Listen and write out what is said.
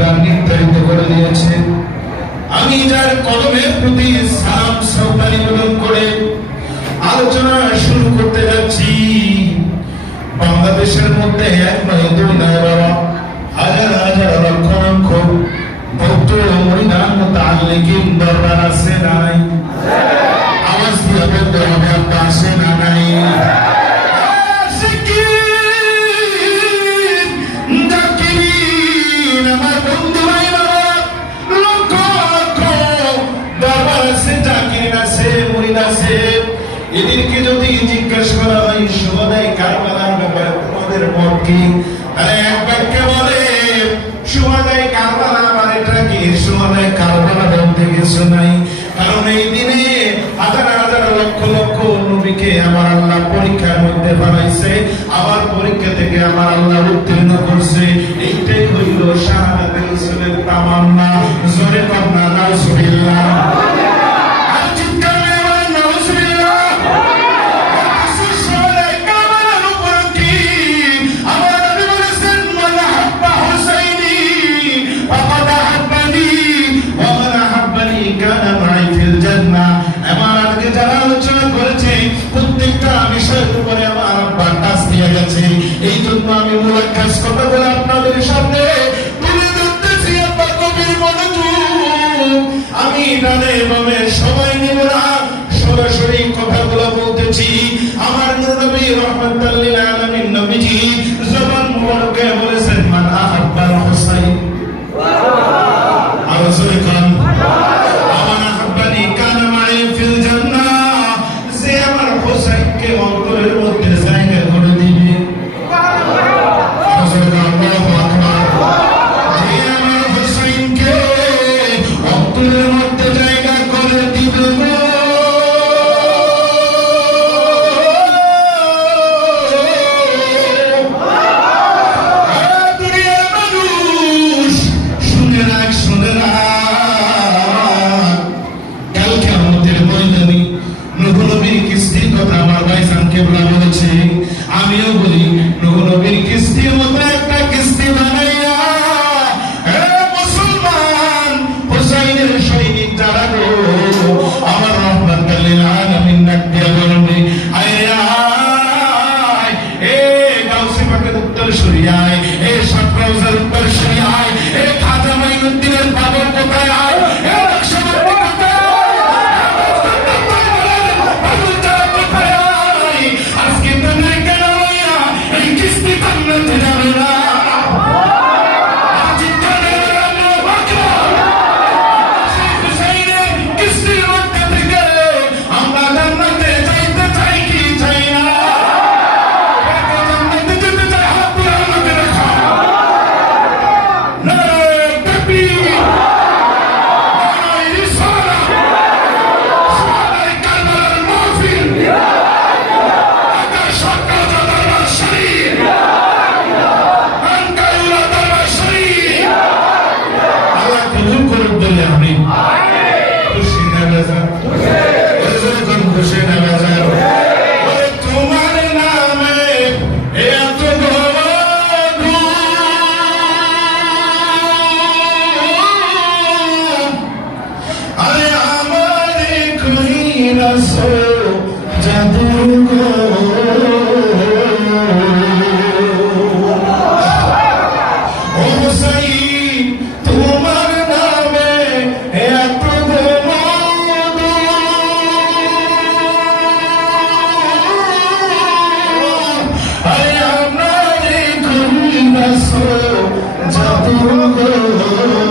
গান নির্ধারিত করে দিয়েছেন আমি যার কদমের প্রতি সালাম, শ্রদ্ধা নিবেদন করে আলোচনা শুরু করতে যাচ্ছি। বাংলাদেশের মধ্যে এক নয় নয় বাবা, হাজার হাজার লক্ষ লক্ষ ভক্ত মরিদান তাহলে কি দরবার আছে নাই? তোমাদেরকে যদি জিজ্ঞেস করা হয় সহদায় কারবালার ব্যাপারে তোমাদের মত কি? তাহলে এক ব্যাখ্যা বলে সহদায় কারবালা মানে এটা কি? সহদায় কারবালা বলতে কিছু নাই। কারণ এই দিনে হাজার হাজার লক্ষ লক্ষ নবীকে আমার আল্লাহ পরীক্ষার মধ্যে বানাইছে আবার পরীক্ষা থেকে আমার আল্লাহ উত্তীর্ণ করছে। এইটাই হইল শাহাদাতের রসুলের তামান্না। জোরে তামান্না নাউসুবিল্লাহ বিষয়ের উপরে আমার বাতাস দিয়ে গেছে। এই জন্য আমি মুলাক্ষাস কথা বলে আপনাদের সামনে رسول جديد